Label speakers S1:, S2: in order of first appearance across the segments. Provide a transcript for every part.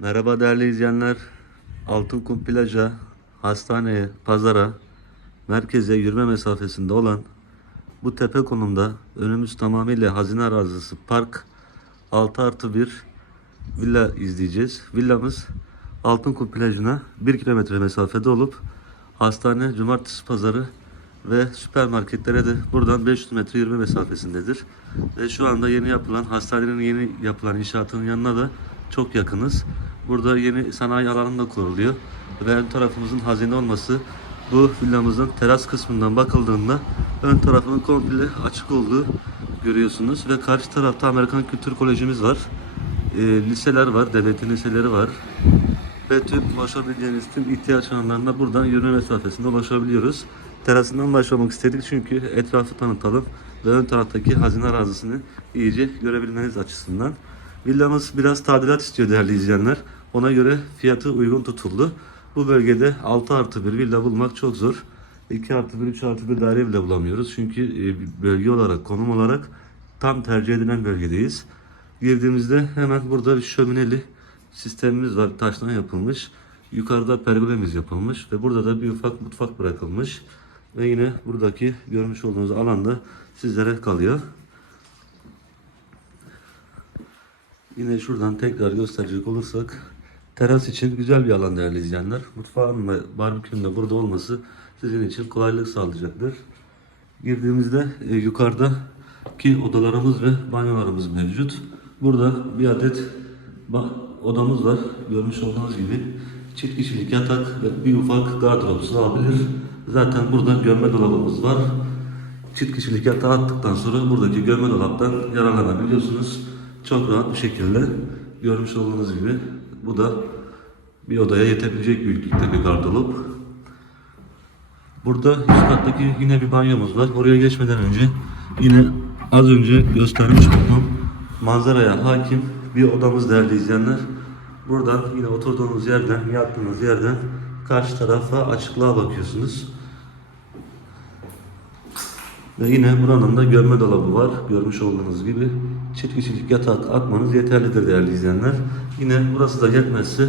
S1: Merhaba değerli izleyenler. Altınkum plaja, hastaneye, pazara, merkeze yürüme mesafesinde olan bu tepe konumda önümüz tamamıyla hazine arazisi park 6 artı 1 villa izleyeceğiz. Villamız Altınkum plajına 1 kilometre mesafede olup hastane, cumartesi pazarı ve süpermarketlere de buradan 500 metre yürüme mesafesindedir. Ve şu anda yeni yapılan hastanenin yeni yapılan inşaatının yanına da çok yakınız. Burada yeni sanayi alanı da kuruluyor. Ve ön tarafımızın hazine olması bu villamızın teras kısmından bakıldığında ön tarafının komple açık olduğu görüyorsunuz. Ve karşı tarafta Amerikan Kültür Kolejimiz var. Ee, liseler var, devletin liseleri var. Ve tüm ulaşabileceğiniz tüm ihtiyaç alanlarına buradan yürüme mesafesinde ulaşabiliyoruz. Terasından başlamak istedik çünkü etrafı tanıtalım ve ön taraftaki hazine arazisini iyice görebilmeniz açısından. Villamız biraz tadilat istiyor değerli izleyenler. Ona göre fiyatı uygun tutuldu. Bu bölgede 6 artı 1 villa bulmak çok zor. 2 artı 1, 3 artı 1 daire bile bulamıyoruz. Çünkü e, bölge olarak, konum olarak tam tercih edilen bölgedeyiz. Girdiğimizde hemen burada bir şömineli sistemimiz var. Taştan yapılmış. Yukarıda pergolemiz yapılmış ve burada da bir ufak mutfak bırakılmış. Ve yine buradaki görmüş olduğunuz alanda sizlere kalıyor. Yine şuradan tekrar gösterecek olursak teras için güzel bir alan değerli izleyenler. Mutfağın ve barbekünün de burada olması sizin için kolaylık sağlayacaktır. Girdiğimizde e, yukarıdaki odalarımız ve banyolarımız mevcut. Burada bir adet odamız var. Görmüş olduğunuz gibi çift kişilik yatak ve bir ufak gardırop sığabilir. Zaten burada gömme dolabımız var. Çift kişilik yatağı attıktan sonra buradaki gömme dolaptan yararlanabiliyorsunuz. Çok rahat bir şekilde görmüş olduğunuz gibi bu da bir odaya yetebilecek büyüklükte bir gardırop. Burada üst kattaki yine bir banyomuz var. Oraya geçmeden önce yine az önce göstermiş olduğum manzaraya hakim bir odamız değerli izleyenler. Buradan yine oturduğunuz yerden, yattığınız yerden karşı tarafa açıklığa bakıyorsunuz. Ve yine buranın da görme dolabı var. Görmüş olduğunuz gibi çift kişilik yatak atmanız yeterlidir değerli izleyenler. Yine burası da yetmezse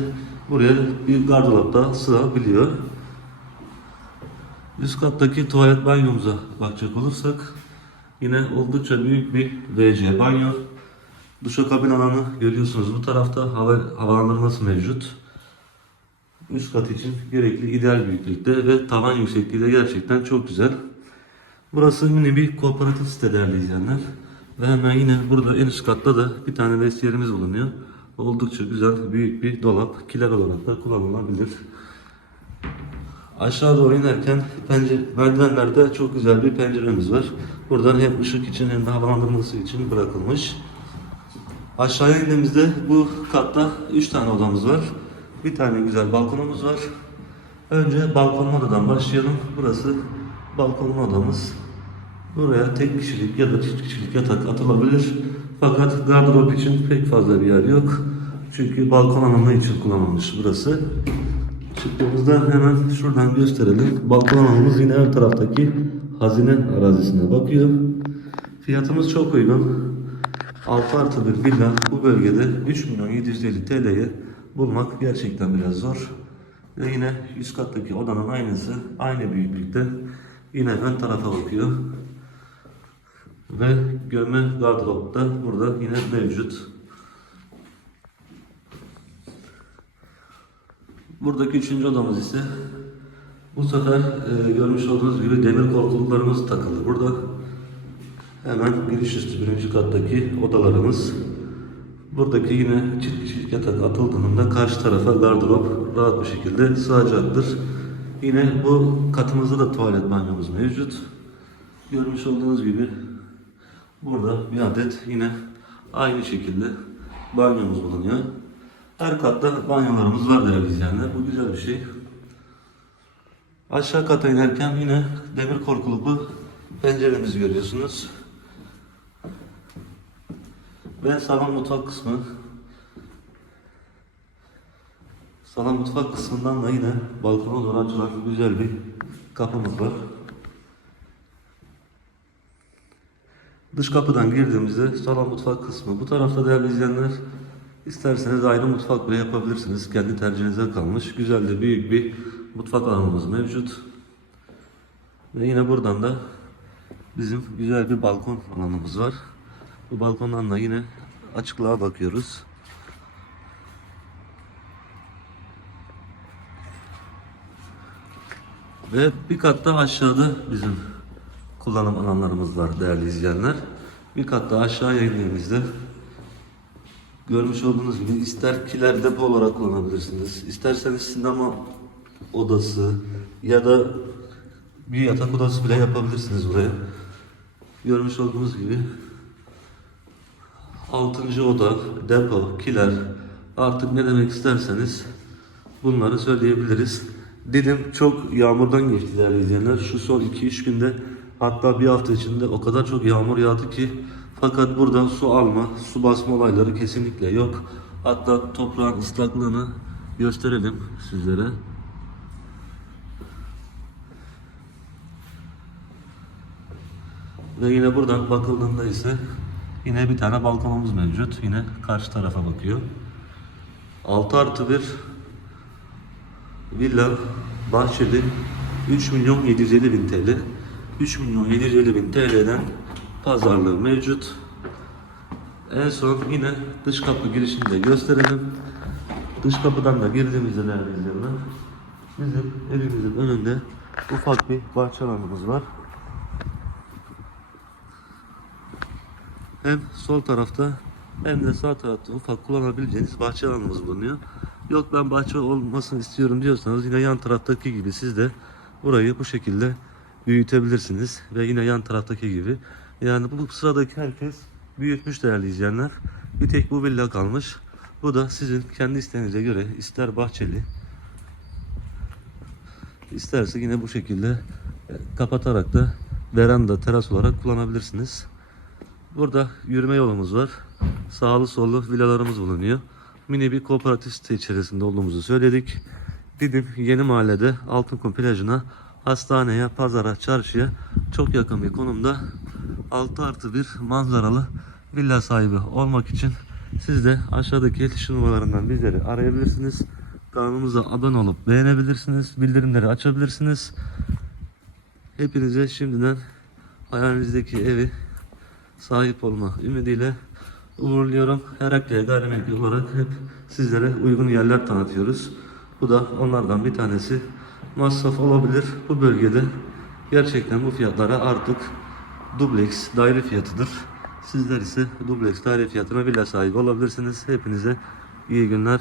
S1: buraya bir gardırop da sığabiliyor. Üst kattaki tuvalet banyomuza bakacak olursak yine oldukça büyük bir WC banyo. Duşakabin alanı görüyorsunuz. Bu tarafta hava, havalandırması mevcut. Üst kat için gerekli ideal büyüklükte ve tavan yüksekliği de gerçekten çok güzel. Burası yine bir kooperatif site değerli izleyenler. Ve hemen yine burada en üst katta da bir tane vestiyerimiz bulunuyor. Oldukça güzel büyük bir dolap. Kiler olarak da kullanılabilir. Aşağı doğru inerken pencere, merdivenlerde çok güzel bir penceremiz var. Buradan hem ışık için hem de havalandırması için bırakılmış. Aşağıya indiğimizde bu katta 3 tane odamız var. Bir tane güzel balkonumuz var. Önce balkonlu odadan başlayalım. Burası balkonlu odamız. Buraya tek kişilik ya da çift kişilik yatak atılabilir. Fakat gardırop için pek fazla bir yer yok. Çünkü balkon alanı için kullanılmış burası. Çıktığımızda hemen şuradan gösterelim. Balkon alanımız yine ön taraftaki hazine arazisine bakıyor. Fiyatımız çok uygun. 6 artı bir villa bu bölgede 3 milyon 750 TL'ye bulmak gerçekten biraz zor. Ve yine üst kattaki odanın aynısı aynı büyüklükte yine ön tarafa bakıyor. Ve gömme gardırop da burada yine mevcut. Buradaki üçüncü odamız ise bu sefer e, görmüş olduğunuz gibi demir korkuluklarımız takılı. Burada hemen giriş üstü birinci kattaki odalarımız. Buradaki yine çift kişilik yatak atıldığında karşı tarafa gardırop rahat bir şekilde sığacaktır. Yine bu katımızda da tuvalet banyomuz mevcut. Görmüş olduğunuz gibi burada bir adet yine aynı şekilde banyomuz bulunuyor. Her katta banyolarımız var değerli izleyenler. Bu güzel bir şey. Aşağı kata inerken yine demir korkuluklu penceremizi görüyorsunuz. Ve salon mutfak kısmı. Salon mutfak kısmından da yine balkona doğru açılan güzel bir kapımız var. Dış kapıdan girdiğimizde salon mutfak kısmı. Bu tarafta değerli izleyenler İsterseniz ayrı mutfak bile yapabilirsiniz. Kendi tercihinize kalmış. Güzel de büyük bir mutfak alanımız mevcut. Ve yine buradan da bizim güzel bir balkon alanımız var. Bu balkondan da yine açıklığa bakıyoruz. Ve bir kat daha aşağıda bizim kullanım alanlarımız var değerli izleyenler. Bir kat daha aşağıya indiğimizde görmüş olduğunuz gibi ister kiler depo olarak kullanabilirsiniz. İsterseniz sinema odası ya da bir yatak odası bile yapabilirsiniz buraya. Görmüş olduğunuz gibi altıncı oda, depo, kiler artık ne demek isterseniz bunları söyleyebiliriz. Didim çok yağmurdan geçti değerli izleyenler. Şu son 2-3 günde hatta bir hafta içinde o kadar çok yağmur yağdı ki fakat burada su alma, su basma olayları kesinlikle yok. Hatta toprağın ıslaklığını gösterelim sizlere. Ve yine buradan bakıldığında ise yine bir tane balkonumuz mevcut. Yine karşı tarafa bakıyor. 6 artı 1 villa bahçeli 3 milyon 750 bin TL. 3 milyon 750 bin TL'den pazarlığı mevcut. En son yine dış kapı girişini de gösterelim. Dış kapıdan da girdiğimizde değerli izleyenler bizim evimizin önünde ufak bir bahçe alanımız var. Hem sol tarafta hem de sağ tarafta ufak kullanabileceğiniz bahçe alanımız bulunuyor. Yok ben bahçe olmasını istiyorum diyorsanız yine yan taraftaki gibi siz de burayı bu şekilde büyütebilirsiniz. Ve yine yan taraftaki gibi. Yani bu sıradaki herkes büyütmüş değerli izleyenler. Bir tek bu villa kalmış. Bu da sizin kendi isteğinize göre ister bahçeli isterse yine bu şekilde e, kapatarak da veranda teras olarak kullanabilirsiniz. Burada yürüme yolumuz var. Sağlı sollu villalarımız bulunuyor. Mini bir kooperatif site içerisinde olduğumuzu söyledik. Didim yeni mahallede Altınkum plajına, hastaneye, pazara, çarşıya çok yakın bir konumda 6 artı bir manzaralı villa sahibi olmak için siz de aşağıdaki iletişim numaralarından bizleri arayabilirsiniz. Kanalımıza abone olup beğenebilirsiniz. Bildirimleri açabilirsiniz. Hepinize şimdiden hayalinizdeki evi sahip olma ümidiyle uğurluyorum. Herakliye gayrimenkul olarak hep sizlere uygun yerler tanıtıyoruz. Bu da onlardan bir tanesi. Masraf olabilir bu bölgede. Gerçekten bu fiyatlara artık dubleks daire fiyatıdır. Sizler ise dubleks daire fiyatına villa sahibi olabilirsiniz. Hepinize iyi günler.